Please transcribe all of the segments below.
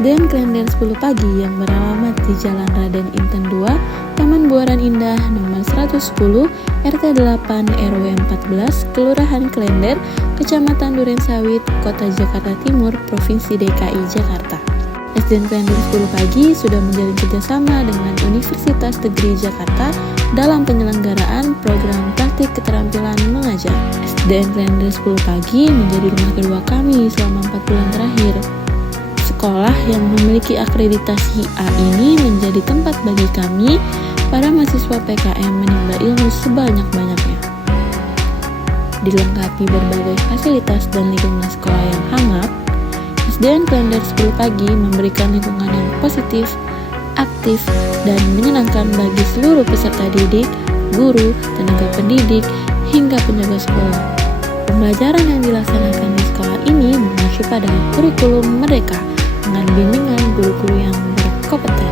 SDN Klender 10 Pagi yang beralamat di Jalan Raden Inten 2, Taman Buaran Indah, nomor 110, RT 8, RW 14, Kelurahan Klender, Kecamatan Durensawit, Kota Jakarta Timur, Provinsi DKI Jakarta. SDN Klender 10 Pagi sudah menjalin kerjasama dengan Universitas Negeri Jakarta dalam penyelenggaraan program praktik keterampilan mengajar. SDN Klender 10 Pagi menjadi rumah kedua kami selama 4 bulan terakhir. Sekolah yang memiliki akreditasi A ini menjadi tempat bagi kami, para mahasiswa PKM, menimba ilmu sebanyak-banyaknya. Dilengkapi berbagai fasilitas dan lingkungan sekolah yang hangat, SDN Klender 10 Pagi memberikan lingkungan yang positif, aktif, dan menyenangkan bagi seluruh peserta didik, guru, tenaga pendidik, hingga penjaga sekolah. Pembelajaran yang dilaksanakan di sekolah ini mengacu pada kurikulum Merdeka dengan bimbingan guru-guru yang berkompeten.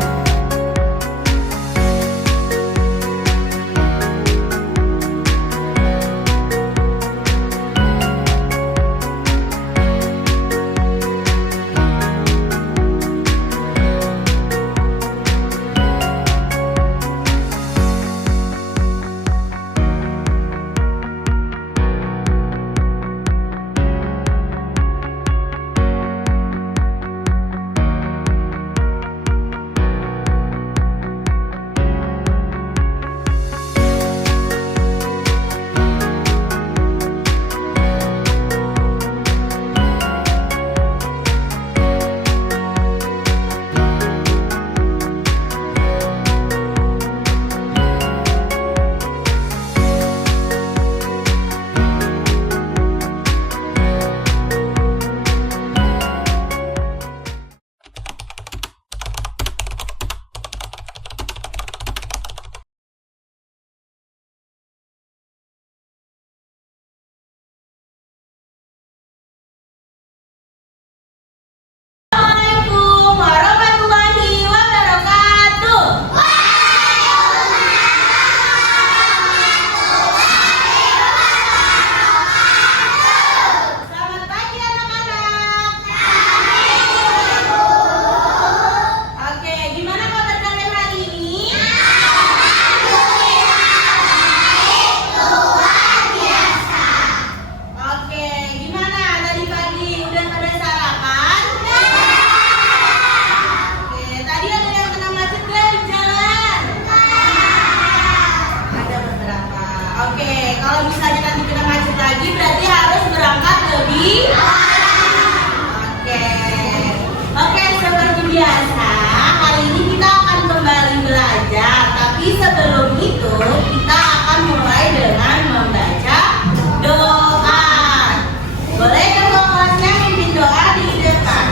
Kalau misalnya nanti kita macet lagi berarti harus berangkat lebih. Oke, seperti biasa hari ini kita akan kembali belajar. Tapi sebelum itu kita akan mulai dengan membaca doa. Boleh ketua kelasnya mimpin doa di depan.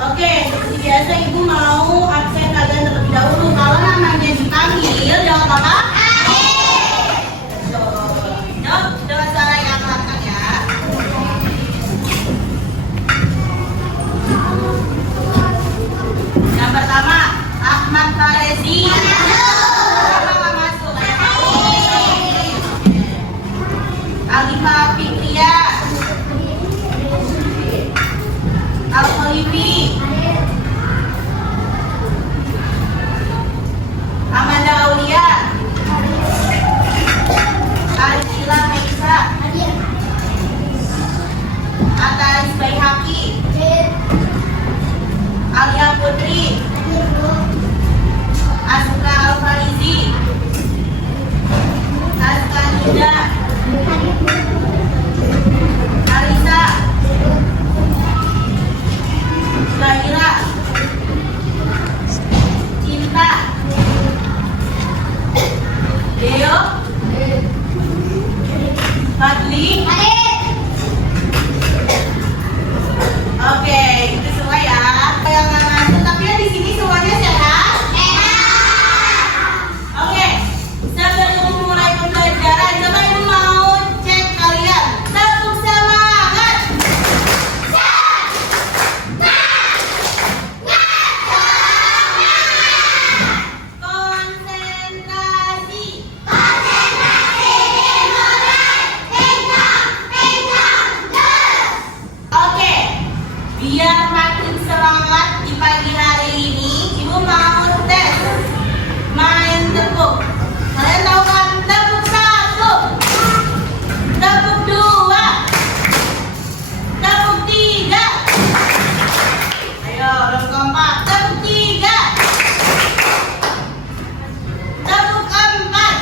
Oke, seperti biasa Ibu mau absen kalian terlebih dahulu. Kalau namanya dipanggil, jawab apa? Jawab dengan cara yang lantang ya. Yang pertama, Ahmad Farezi. Kenapa nggak masuk? Alifah Fikri. Alia Putri, Aska Alfarizi, Aska Nida, Arisa, Zahira, Cinta, Deo, Fadli. Oke, itu semua ya. Yang nggak masuk, tapi di sini semuanya sehat. Oke, sebelum mulai pembelajaran, coba ibu mau cek kalian. Tepuk semangat. Konsentrasi. Oke, biar makin semangat di pagi hari ini, ibu mau tes main tepuk. Kalian tahu kan? Tepuk 1, tepuk 2, tepuk 3. Ayo, belum keempat. Tepuk 3, tepuk 4,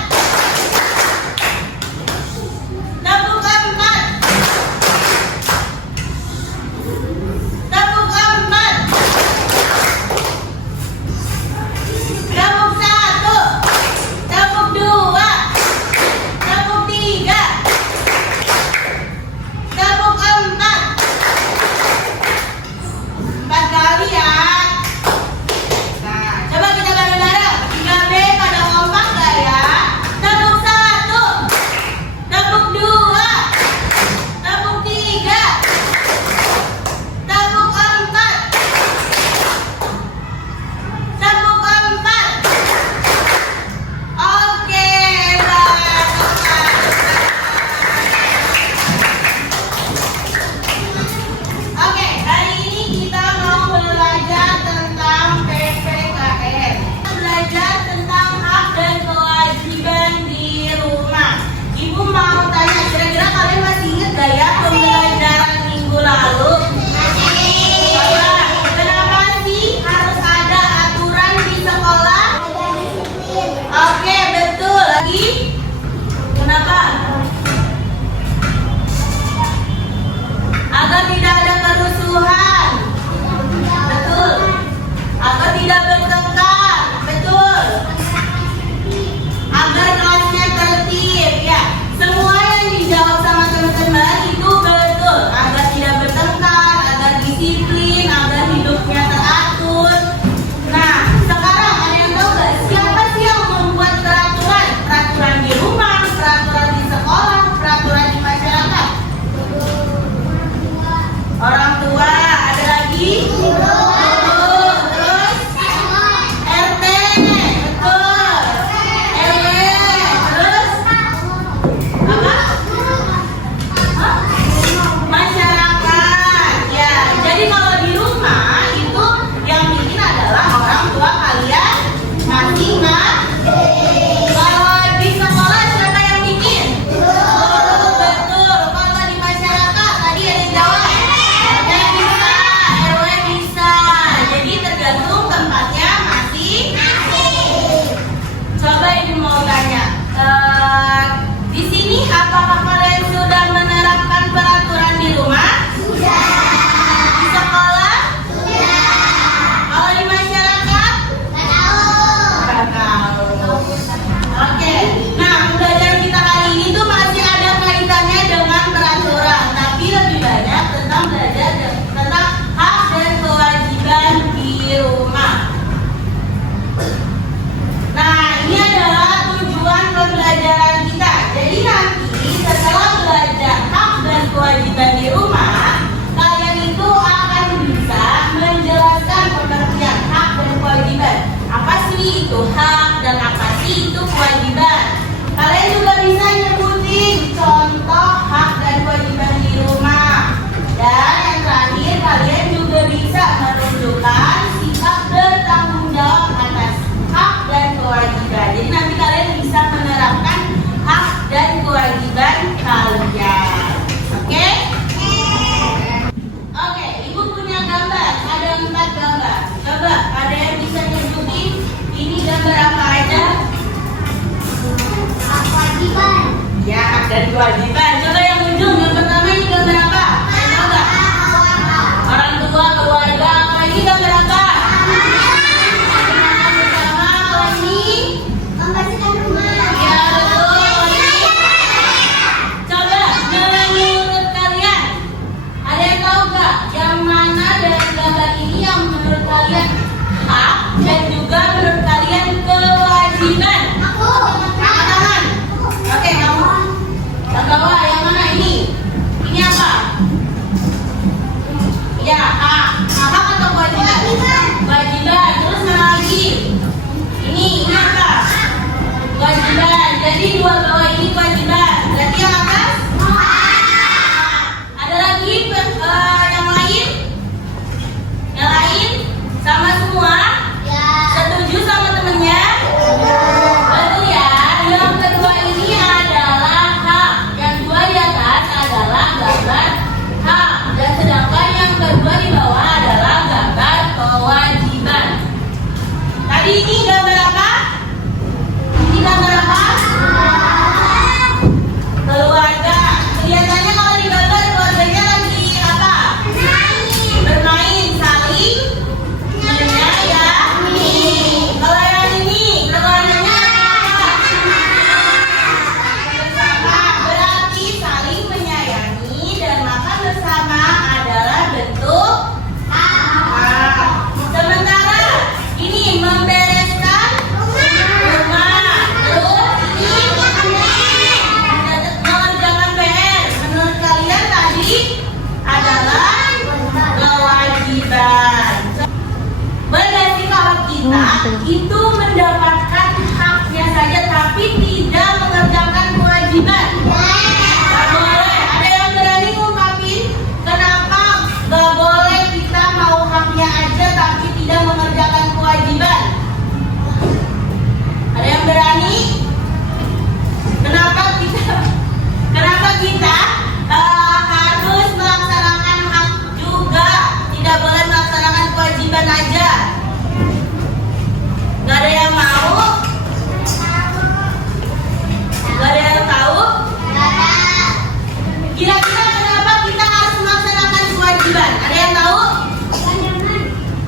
tepuk 4. Tepuk 4. dari gambar ini yang menurut kalian hak dan juga menurut kalian kewajiban? Angkat tangan. Oke, kamu. Yang bawah, yang mana ini? Ini apa? Ya, hak. Hak atau kewajiban? Kewajiban. Terus mana lagi? Ini apa? Kewajiban. Jadi dua bawah ini kewajiban. Berarti yang atas? Ada lagi yang lain? Yang lain? Sama semua? Setuju sama temennya? Betul ya. Yang kedua ini adalah hak. Yang dua di atas adalah gambar hak. Dan sedangkan yang kedua di bawah adalah gambar kewajiban. Tadi ini gambar apa? Ini gambar apa? Keluarga. Kelihatannya kalau di gambar keluarganya lagi apa? Bermain, saling menyayangi. Kalau yang ini keluarganya apa? Bersama. Berarti saling menyayangi dan makan bersama adalah bentuk hak. Sementara ini membereskan rumah. Terus ini mengerjakan PR. Menurut kalian tadi adalah kewajiban. Berarti kalau kita itu mendapatkan haknya saja tapi tidak mengerjakan kewajiban. Gak boleh. Ada yang berani ngungkapin kenapa gak boleh kita mau haknya aja tapi tidak mengerjakan kewajiban? Ada yang berani? Kenapa kita harus melaksanakan hak juga, tidak boleh melaksanakan kewajiban aja? Gak ada yang mau? Gak ada yang tahu? Kira-kira kenapa kita harus melaksanakan kewajiban? Ada yang tahu?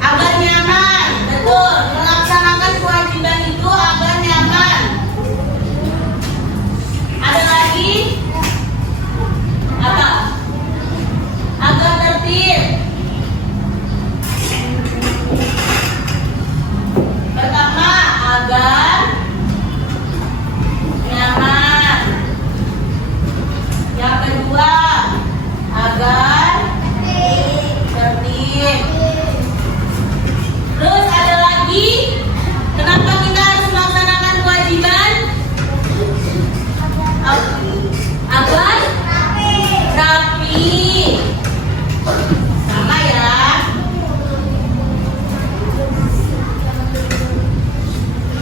Agar nyaman. Betul, melaksanakan kewajiban itu agar nyaman. Ada lagi? Apa? Agar tertib. Pertama, agar nyaman. Yang kedua, agar tertib. Terus ada lagi, kenapa kita harus melaksanakan kewajiban? Agar rapi. Sama ya.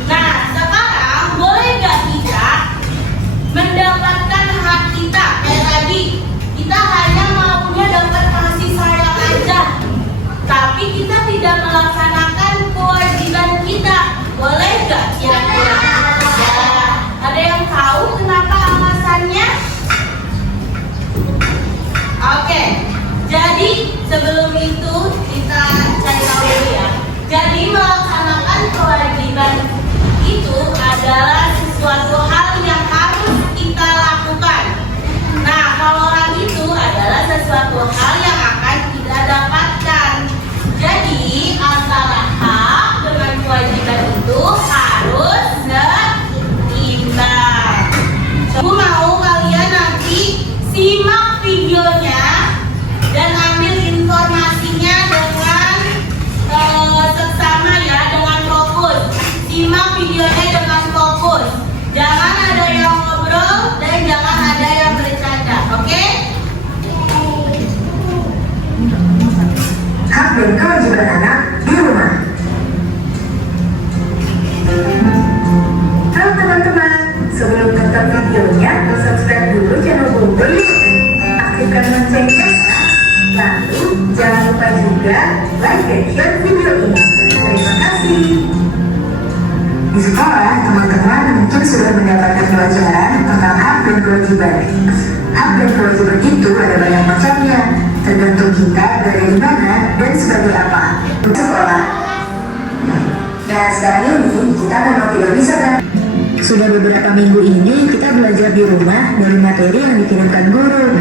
Nah, sekarang boleh gak kita mendapatkan hak kita? Kayak tadi, kita hanya maunya dapat kasih sayang aja, tapi kita tidak melaksanakan kewajiban kita. Boleh gak kira-kira? Ya, ada yang tahu kenapa alasannya? Oke, jadi sebelum itu kita cari tahu dulu ya. Jadi melaksanakan kewajiban itu adalah sesuatu hal yang harus kita lakukan. Nah, kalau hal itu adalah sesuatu hal yang akan kita dapatkan. Jadi antara hak dengan kewajiban itu harus seimbang. Aku mau kalian nanti simak videonya dan ambil informasinya dengan seksama ya, dengan fokus. Simak videonya dengan fokus. Jangan ada yang ngobrol dan jangan ada yang bercanda, oke? Hak dan kewajiban anak di rumah. Halo teman-teman, sebelum nonton videonya, subscribe dulu channel Bobo yuk. Aktifkan loncengnya, lalu jangan lupa juga like dan share video ini. Terima kasih. Di sekolah, teman-teman mungkin sudah mendapatkan pelajaran tentang hak dan kewajiban. Hak dan kewajiban itu ada banyak macamnya, tergantung kita berada di mana dan sebagai apa. Untuk sekolah. Nah, sekarang ini kita memang tidak bisa kan? Sudah beberapa minggu ini kita belajar di rumah dari materi yang dikirimkan guru.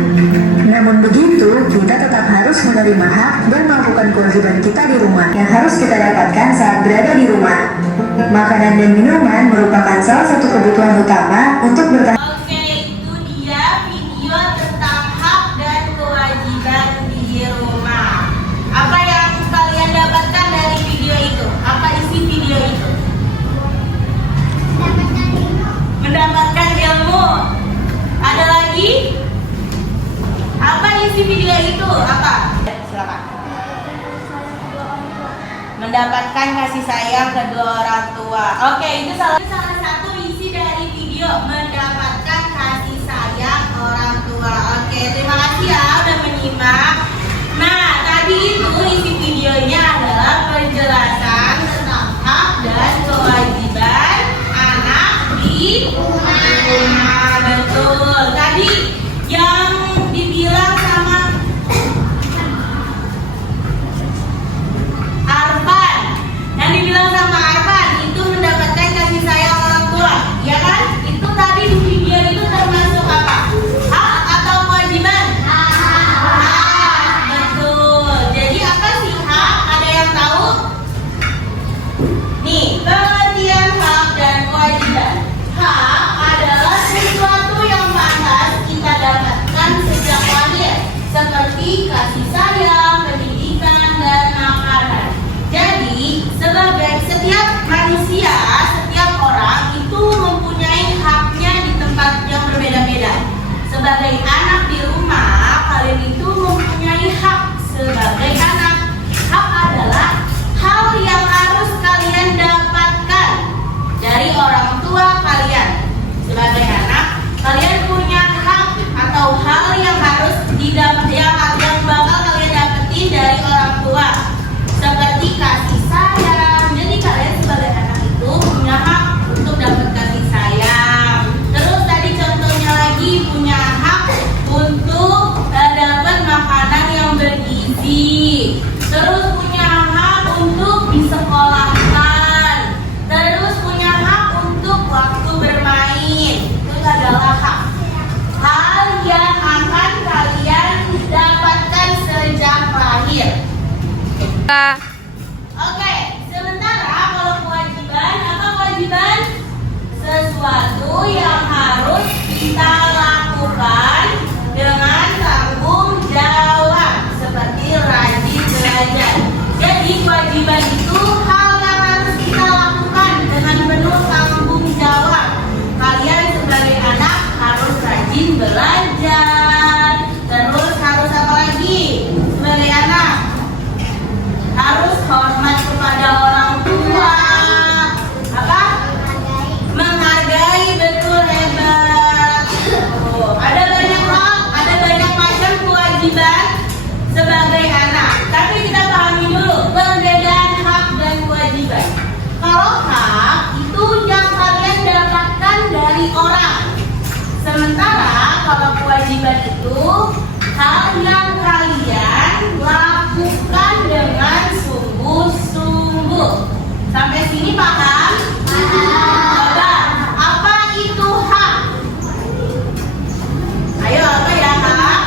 Namun begitu, kita tetap harus menerima hak dan melakukan kewajiban kita di rumah yang harus kita dapatkan saat berada di rumah. Makanan dan minuman merupakan salah satu kebutuhan utama untuk bertahan. Oke, itu dia video tentang hak dan kewajiban di rumah. Apa yang kalian dapatkan dari video itu? Apa isi video itu? Mendapatkan ilmu. Ada lagi? Apa isi video itu? Apa? Silakan. Mendapatkan kasih sayang kedua orang tua. Oke, itu salah satu isi dari video mendapatkan kasih sayang orang tua. Oke, terima kasih ya udah menyimak. Nah, tadi itu isi videonya adalah penjelasan tentang hak dan kewajiban anak di rumah. Betul. Tadi yang dibilang sama Arfan, yang dibilang sama Arfan itu mendapatkan kasih sayang orang tua, ya kan? Itu tadi di video itu termasuk apa? Hak atau kewajiban? Hak. Betul. Jadi apa sih hak? Ada yang tahu? Nih, pengertian hak dan kewajiban. Hak adalah sesuatu yang pantas kita dapatkan sejak lahir, seperti kasih sayang, pendidikan, dan makanan. Jadi, sebagai setiap manusia, setiap orang itu mempunyai haknya di tempat yang berbeda-beda. Sebagai anak di rumah, kalian itu mempunyai hak sebagai anak. Hak adalah hal yang harus kalian dapatkan dari orang tua kalian. Sebagai anak, kalian punya hak atau hal yang harus didapat, yang bakal kalian dapetin dari orang tua, seperti kasih sayang. Jadi kalian sebagai anak itu punya hak untuk dapat kasih sayang. Terus tadi contohnya lagi punya hak untuk dapat makanan yang bergizi. Terus punya hak untuk disekolahkan. Terus punya hak untuk waktu bermain. Itu adalah hak. Hal yang akan kalian dapatkan sejak lahir. Oke, sementara kalau kewajiban, apa kewajiban? Sesuatu yang harus kita lakukan dengan tanggung jawab, seperti rajin belajar. Jadi kewajiban itu hal yang harus kita lakukan dengan penuh tanggung jawab. Kalian sebagai anak harus rajin belajar. Terus harus apa lagi? Sebagai anak harus hormat kepada orang tua. Apa? Menghargai, betul, hebat. Ada banyak hak, ada banyak macam kewajiban sebagai anak. Tapi kita pahami dulu perbedaan hak dan kewajiban. Kalau hak itu yang kalian dapatkan dari orang. Sementara kalau kewajiban itu hal yang kalian lakukan dengan sungguh-sungguh. Sampai sini paham? Coba, apa itu hak? Ayo, apa ya hak?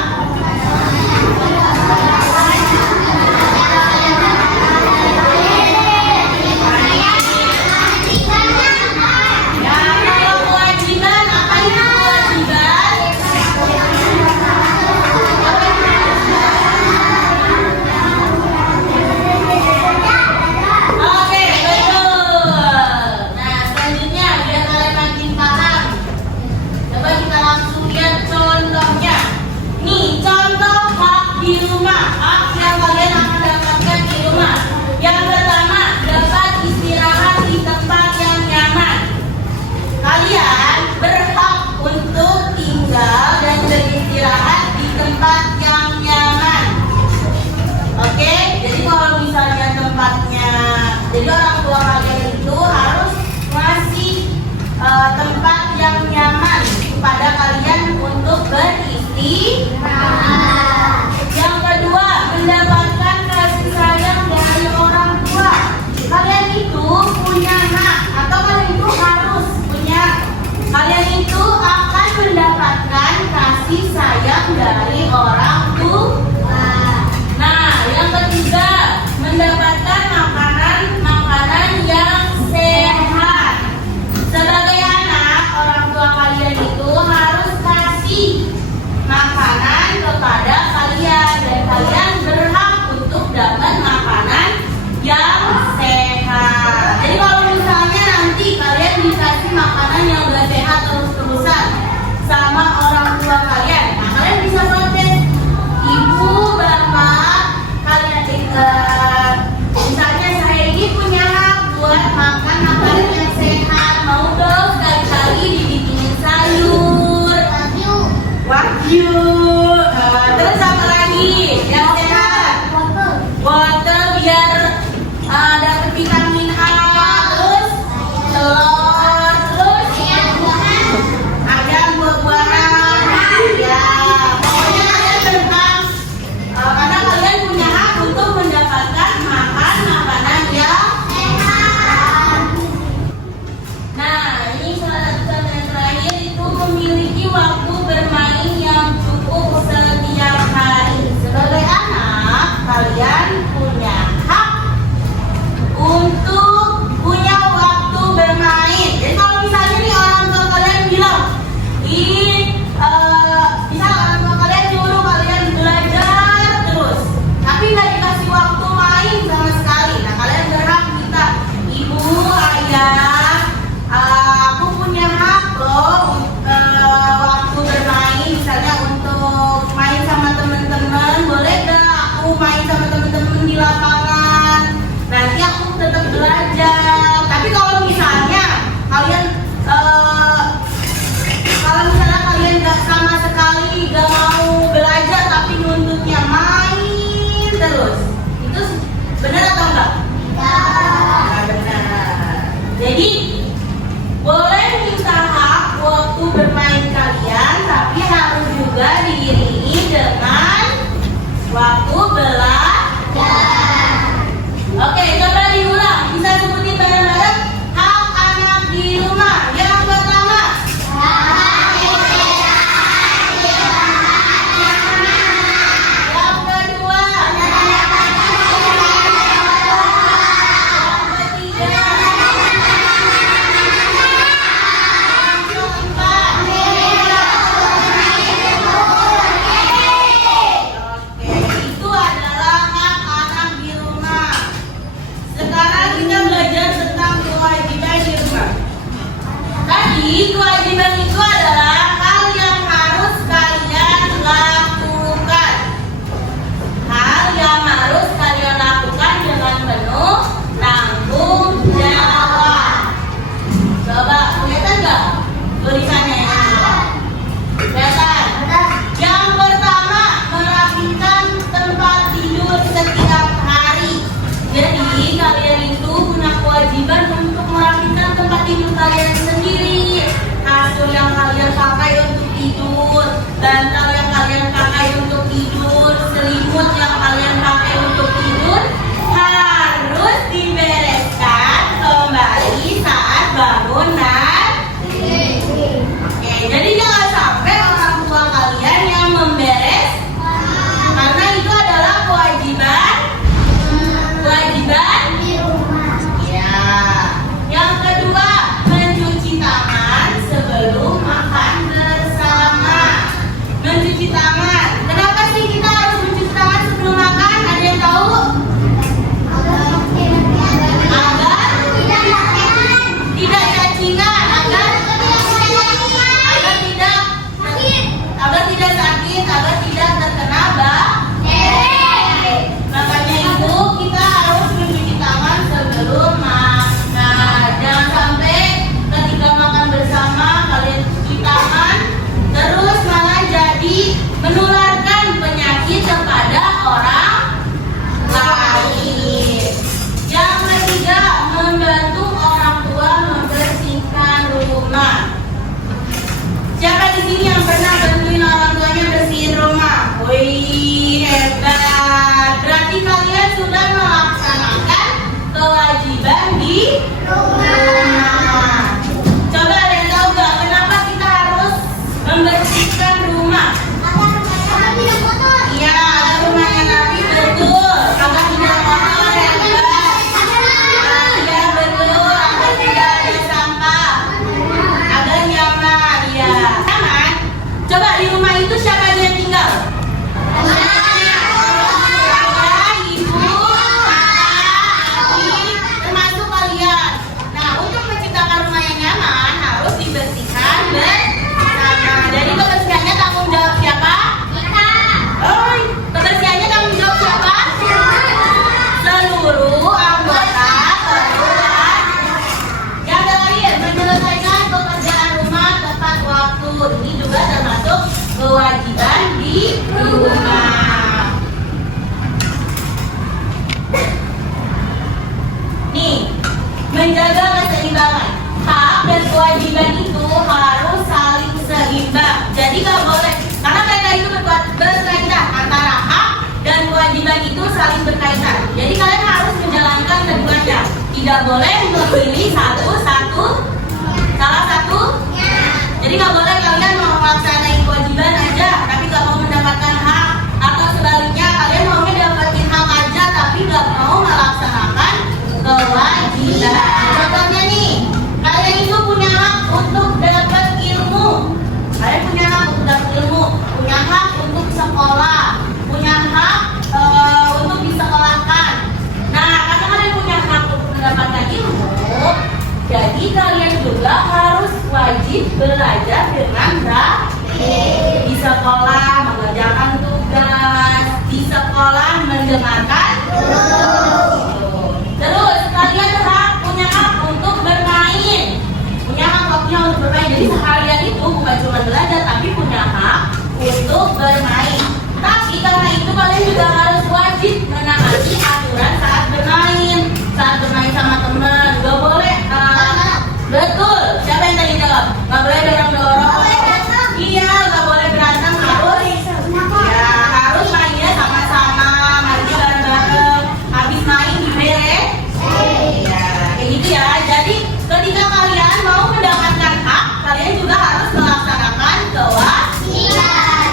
Ya, kalau kewajiban, apa itu kewajiban? Jadi kewajiban itu adalah hal yang harus kalian lakukan. Hal yang harus kalian lakukan dengan penuh tanggung jawab. Coba kelihatan nggak tulisannya? Kelihatan? Yang pertama, merapikan tempat tidur setiap hari. Jadi kalian itu punya kewajiban untuk merapikan tempat tidur kalian sendiri. Kasur yang kalian pakai untuk tidur, bantal yang kalian pakai untuk tidur, selimut yang kalian pakai untuk tidur harus dibereskan kembali saat bangun nanti. Oke, jadi jangan sampai orang tua kalian yang memberes, karena itu adalah kewajiban di rumah. Ya. Yang kedua, mencuci tangan sebelum makan bersama. Mencuci tangan. Kenapa sih kita harus mencuci tangan sebelum makan? Ada yang tahu? Agar tidak cacingan, agar tidak sakit, agar tidak terkena bakteri. Makanya ibu kita harus mencuci tangan sebelum makan. Jangan sampai ketika makan bersama kalian cuci tangan terus malah jadi menularkan penyakit kepada orang lain. Yang ketiga, membantu orang tua membersihkan rumah. Siapa di sini yang pernah bantuin orang tuanya bersihin rumah? Wih, hebat. Berarti kalian sudah melaksanakan kewajiban di rumah. Coba ada yang tahu gak kenapa kita harus membersihkan rumah? Iya, agar rumahnya rapi, betul. Agar tidak kotor, ya hebat. Iya, betul. Agar tidak ada sampah. Agar nyaman, ya. Nyaman. Coba di rumah itu siapa yang tinggal? Ada ibu, kakak, adik, termasuk kalian. Nah, untuk menciptakan rumah yang nyaman harus dibersihkan bersama. Jadi kebersihannya tanggung jawab siapa? Oh, kebersihannya tanggung jawab siapa? Seluruh anggota keluarga. Yang terakhir, menyelesaikan pekerjaan rumah tepat waktu. Ini juga termasuk kewajiban di rumah. Nih, menjaga keseimbangan. Hak dan kewajiban itu harus saling seimbang. Jadi nggak boleh, karena mereka itu berkaitan antara hak dan kewajiban itu saling berkaitan. Jadi kalian harus menjalankan keduanya. Tidak boleh memilih salah satu. Jadi nggak boleh kalian mau melaksanakan kewajiban aja, tapi nggak mau mendapatkan hak, atau sebaliknya kalian mau dapetin hak aja, tapi nggak mau melaksanakan kewajiban. Contohnya nih, kalian itu punya hak untuk dapat ilmu, kalian punya hak untuk dapat ilmu, punya hak untuk sekolah, punya hak untuk disekolahkan. Nah, karena kalian punya hak untuk mendapatkan ilmu, jadi kalian juga harus wajib belajar dengan baik. Di sekolah mengerjakan tugas, di sekolah mendengarkan. Terus kalian punya hak untuk bermain, punya hak waktunya untuk bermain. Jadi seharian itu bukan cuma belajar, tapi punya hak untuk bermain. Tapi karena itu kalian juga harus wajib menaati aturan saat bermain sama teman. Gak boleh. Betul. Siapa yang tadi jawab? Gak boleh dorong-dorong. Iya, gak boleh berantem. Harus mainnya sama-sama, mandi bareng-bareng. Habis main diberes. Ya, kayak gitu ya. Jadi ketika kalian mau mendapatkan hak, kalian juga harus melaksanakan kewajiban.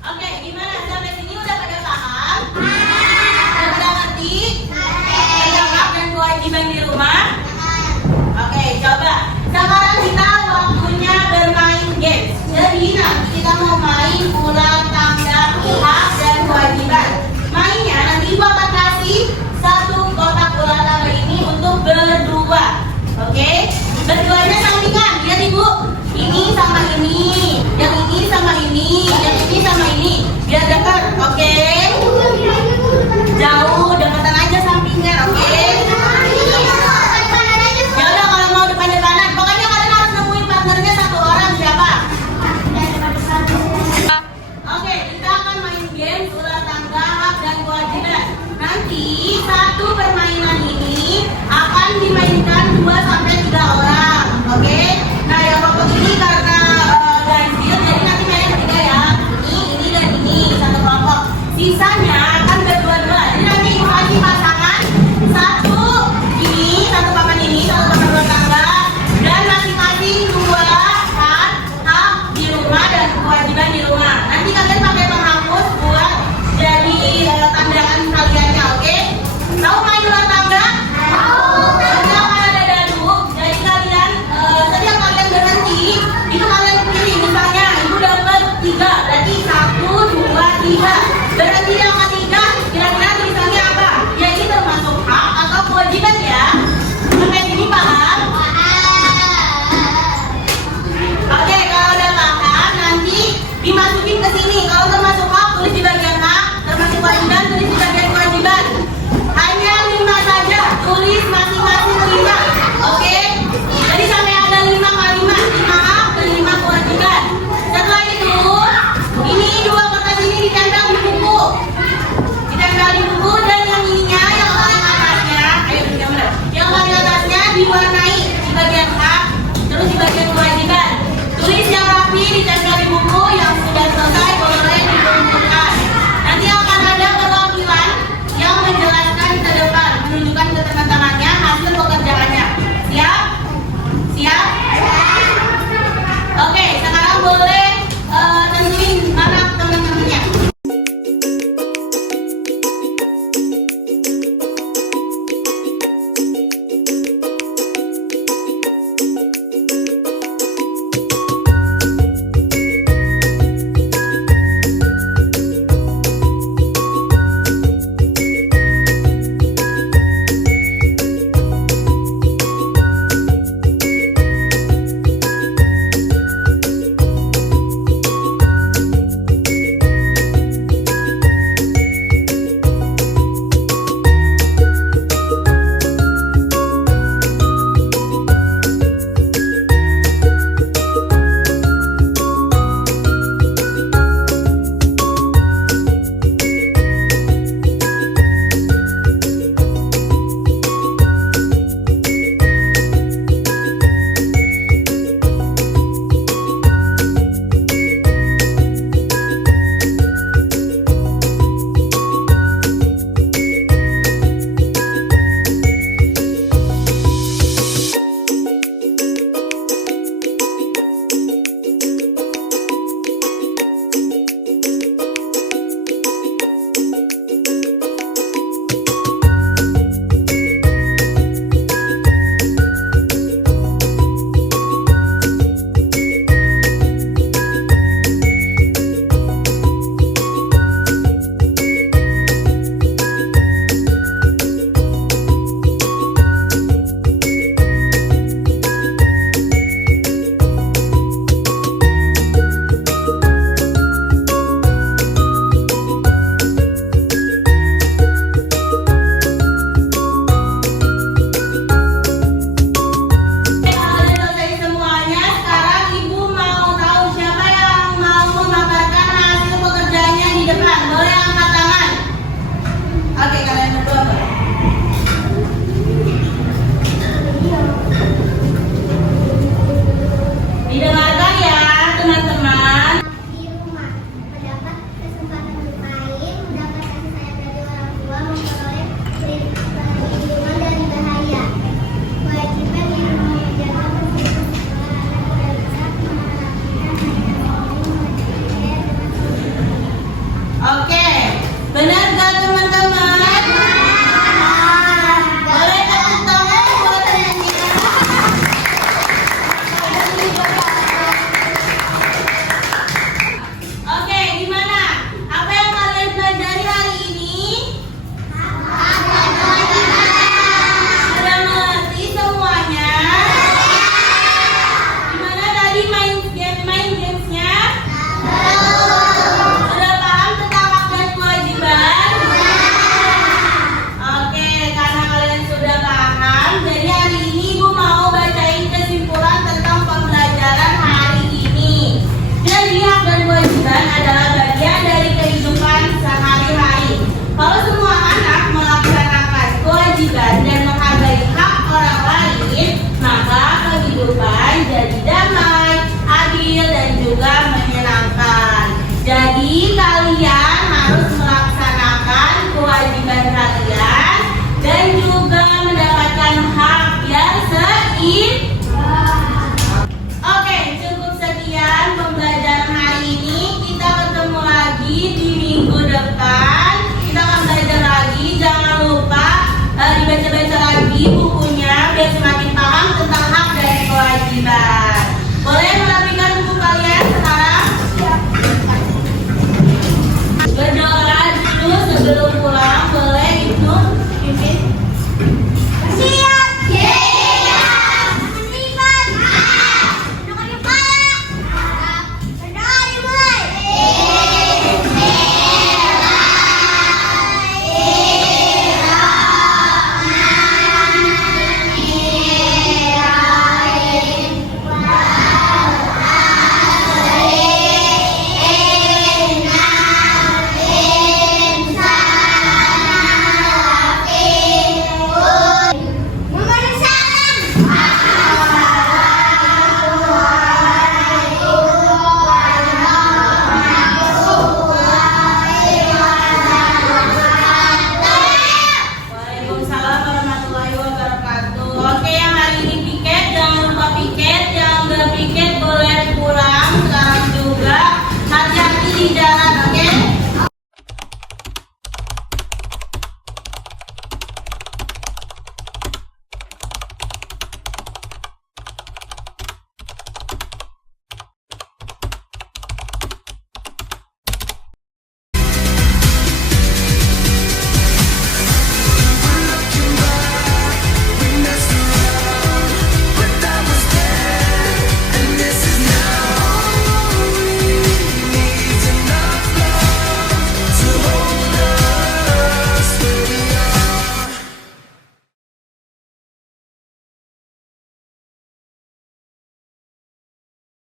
Oke, gimana? Sampai sini udah pada biar